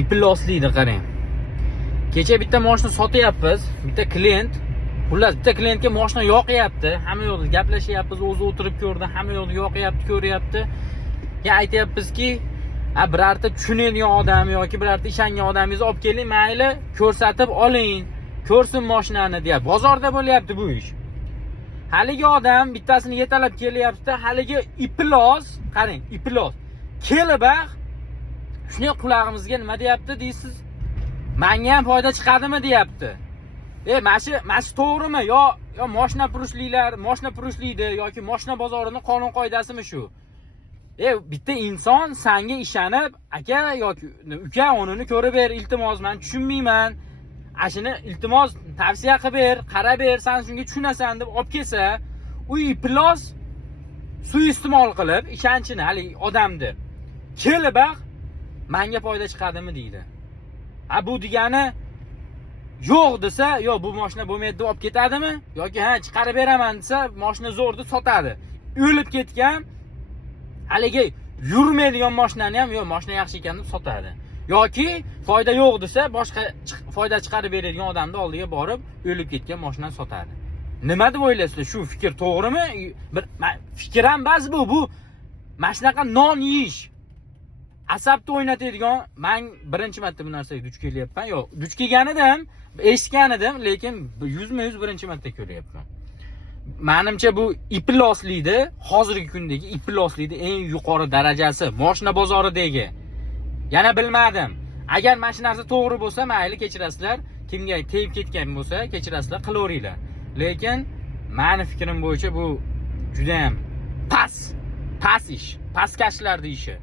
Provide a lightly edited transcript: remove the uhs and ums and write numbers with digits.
ifloslaydi qarang. Kecha bitta mashina sotyapmiz, bitta klient, xullas bitta klientga mashina yoqyapti, hamma yo'lda gaplashyapmiz, o'zi o'tirib ko'rdi, hamma yo'lda yoqyapti, ko'ryapti. Ya aytyapmizki, birorta tushunadigan odam yoki birorta ishongan odamingizni olib keling, mayli ko'rsatib oling, ko'rsin mashinani deyapti. Bozorda bo'lyapti bu ish. Haligi odam bittasini yetalab kelyapti, haligi iflos, qarang, iflos. Kelibaq shunday qulog'imizga nima deyapti deysiz? Menga ham foyda chiqadimi deyapti. Mana shu to'g'rimi? Yo mashina purushliklar, mashina purishlaydi yoki mashina bozorining qonun qoidasimi shu? Bitta inson senga ishonib, aka yoki uka onini ko'rib ber, iltimos, men tushunmayman. Ashini iltimos tavsiya qilib ber, qarab ber, sen shunga tushunasan deb olib kelsa, u iflos suiiste'mol qilib ishonchini hali odamni kelibaq menga foyda chiqadimi deydi. Bu degani yo'q desa, yo bu mashina bo'lmaydi deb olib ketadimi? Yoki chiqarib beraman desa, mashina zo'r deb sotadi. O'lib ketgan haligi yurmaydigan mashinani ham yo mashina yaxshi ekan deb sotadi. Yoki foyda yo'q desa, boshqa foyda chiqarib beradigan odamning oldiga borib, o'lib ketgan mashinani sotadi. Nima deb o'ylaysizlar? Shu fikr to'g'rimi? Fikr ham ba'zi bu mana shunaqa non yeyish, asabni o'ynatadigan. Men birinchi marta bu narsaga duch kelyapman. Yo'q, duch kelgan edim, eshitgan edim, lekin 100% birinchi marta ko'ryapman. Menimcha bu ifloslikni, hozirgi kundagi ifloslikni eng yuqori darajasi mashina bozoridagi. Yana bilmadim. Agar mana shu narsa to'g'ri bo'lsa, mayli kechirasizlar. Kimga tegib ketgan bo'lsa, kechirasizlar, qilaveringlar. Lekin meni fikrim bo'yicha bu juda ham past ish, pastkashlarning ishi.